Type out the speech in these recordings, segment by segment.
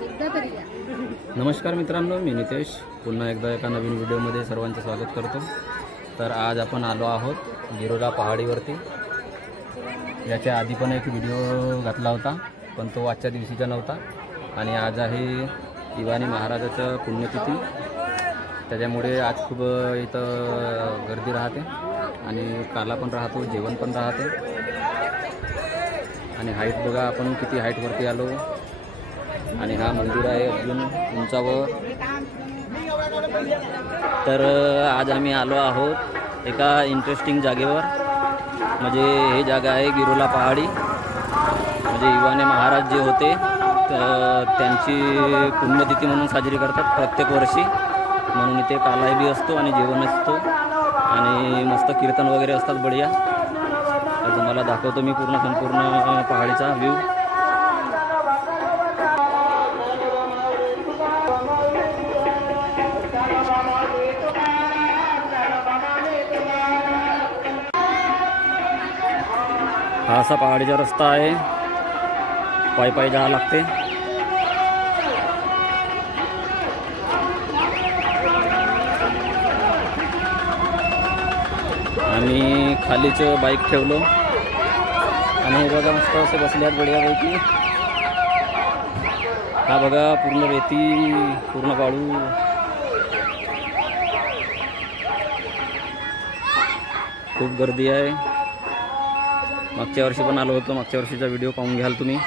नमस्कार मित्रांनो मी नितेश. पुन्हा एकदा एका नवीन व्हिडिओमध्ये सर्वांचं स्वागत करतो. तर आज आपण आलो आहोत गिरोला पहाडीवरती. याच्या आधी पण एक व्हिडिओ घातला होता पण तो आजच्या दिवशीचा नव्हता. आणि आज आहे दिवाणी महाराजाचं पुण्यतिथी. त्याच्यामुळे आज खूप इथं गर्दी राहते. आणि काला पण राहतो जेवण पण राहते. आणि हाईट बघा आपण किती हाईटवरती आलो. आणि हा मंदिर आहे अजून उंचावर. तर आज आम्ही आलो आहोत एका इंटरेस्टिंग जागेवर. म्हणजे हे जागा आहे गिरोला पहाडी. म्हणजे इवाने महाराज जे होते तर त्यांची पुण्यतिथी म्हणून साजरी करतात प्रत्येक वर्षी. म्हणून इथे कालाय बी असतो आणि जेवण असतो. आणि मस्त कीर्तन वगैरे असतात बढिया. तर तुम्हाला दाखवतो मी पूर्ण संपूर्ण पहाडीचा व्ह्यू हा असा पहाडीचा रस्ता आहे. पायी पायी जावं लागते. आणि खालीच बाईक ठेवलो. आणि हे बघा मस्त असे बसले आहेत बढियापैकी. हा बघा पूर्ण रेती पूर्ण वाळू खूप गर्दी आहे. मागच्या वर्षी पण आलो होतो. मागच्या वर्षीचा व्हिडिओ पाहून घ्याल तुम्ही.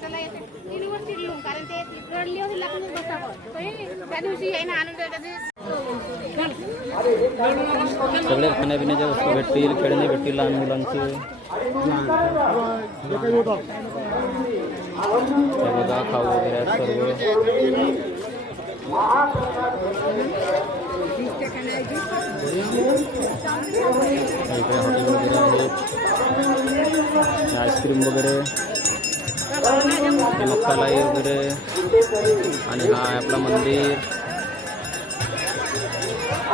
चला येते. तीन कारण ते रडली होती लागून बसावं. त्या दिवशी आहे ना आनंद त्या दिवशी सगळे खाण्यापिण्याच्या वस्तू भेटतील खेळणे भेटतील लहान मुलांचे. बघा खाऊ वगैरे सर्व. हॉटेल वगैरे आहेत. आईस्क्रीम वगैरे. मक्कालाई वगैरे. आणि हा आपला मंदिर.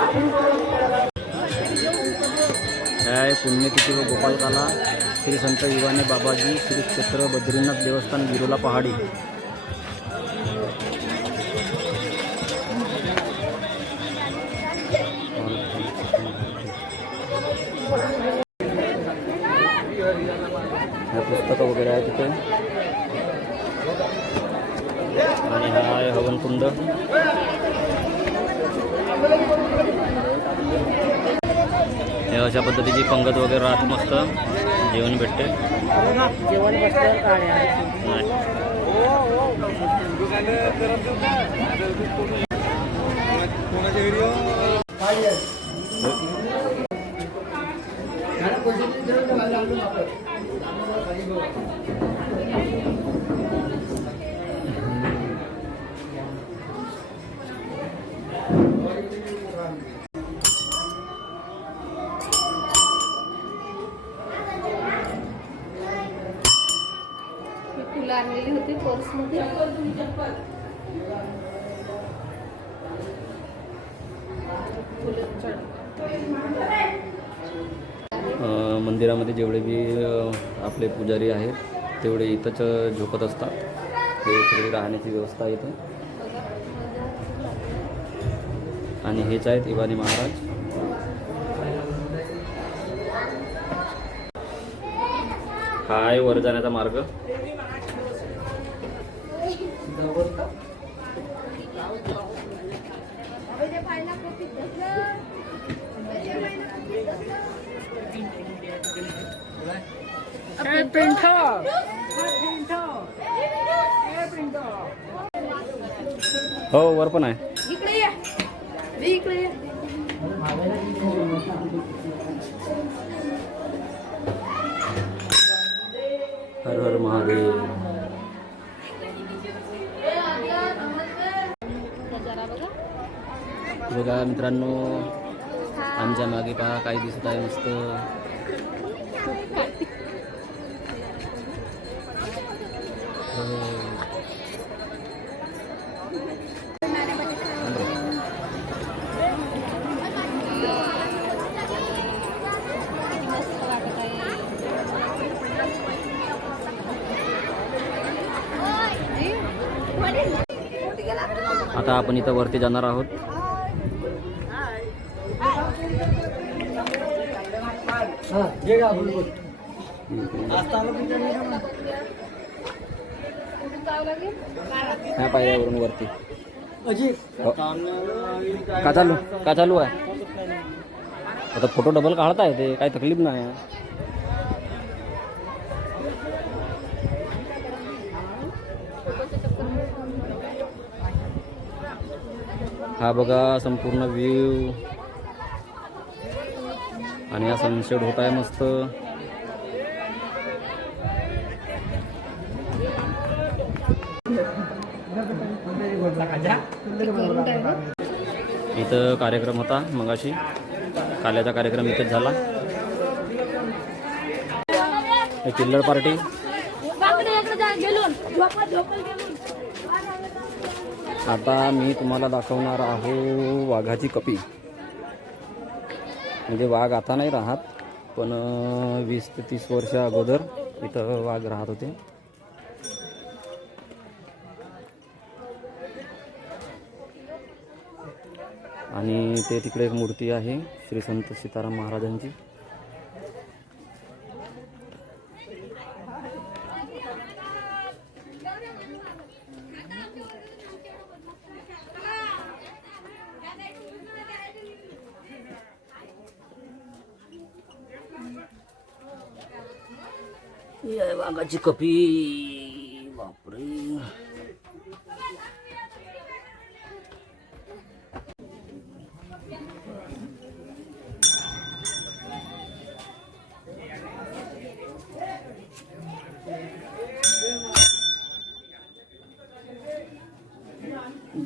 हे आहे पुण्यतिथी व गोपालकाला श्री संत विवाने बाबाजी, श्री क्षेत्र बद्रीनाथ देवस्थान गिरोला पहाडी. हे पुस्तकं वगैरे आहे तिथे हा हवनकुंड. हे अशा पद्धतीची पंगत वगैरे राहते मस्त जेवण भेटते नाही. आणलेली होती पर्समध्ये. मंदिरामध्ये जेवढे बी आपले पुजारी आहेत तेवढे इथंच झोपत असतात. ते सगळी राहण्याची व्यवस्था आहे इथं. आणि हेच आहेत इवानी महाराज. हा आहे वर जाण्याचा मार्ग. हो वर पण आहे. इकडे या. मी इकडे या. हर हर महादेव. बघा मित्रांनो आमच्या मागे पहा काय दिसत आहे मस्त. आता आपण इथं वरती जाणार आहोत. ह्या पायऱ्यावरून वरती. हो. का चालू? का चालू आहे? आता फोटो डबल काढताय ते काही तकलीफ नाही. हा बघा संपूर्ण व्ह्यू आणि हा सनसेट होत आहे मस्त. इथं कार्यक्रम होता मगाशी. काल्याचा कार्यक्रम इथेच झाला. चिल्लर पार्टी. आता मी तुम्हाला दाखवणार आहो वाघाची कपी. म्हणजे वाघ आता नाही राहत पण वीस ते तीस वर्ष अगोदर इथं वाघ राहत होते. आणि ते तिकडे एक मूर्ती आहे श्री संत सीताराम महाराजांची. ही आहे वाघाची कपी बापरे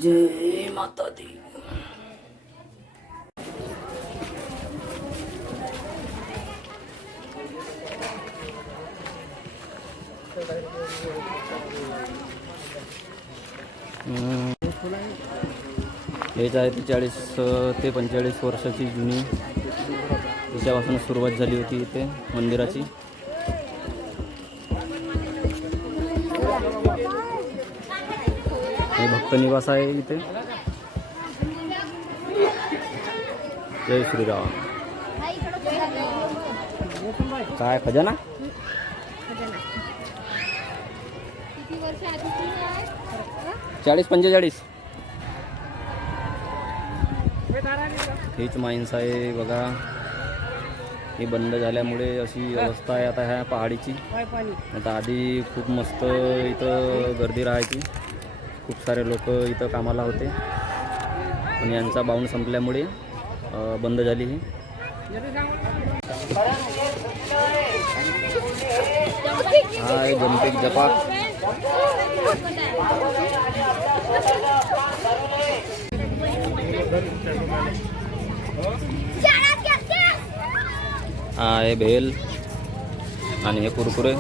जय माता दी हेच आहे ती चाळीस ते पंचेचाळीस वर्षाची जुनी. तिच्यापासून सुरुवात झाली होती इथे मंदिराची. हे भक्त निवास आहे इथे. जय श्रीराम. काय खजाना किती वर्ष आधीची आहे? चाळीस पंचेचाळीस. हीच माइन्स आहे बघा. हे बंद झाल्यामुळे अशी अवस्था आहे आता ह्या पहाडीची. आता आधी खूप मस्त इथं गर्दी राहायची. खूप सारे लोक इथं कामाला होते. पण यांचा बाउंड संपल्यामुळे बंद झाली ही. हा गणपती जपा. हा आहे भेल आणि हे कुरकुरे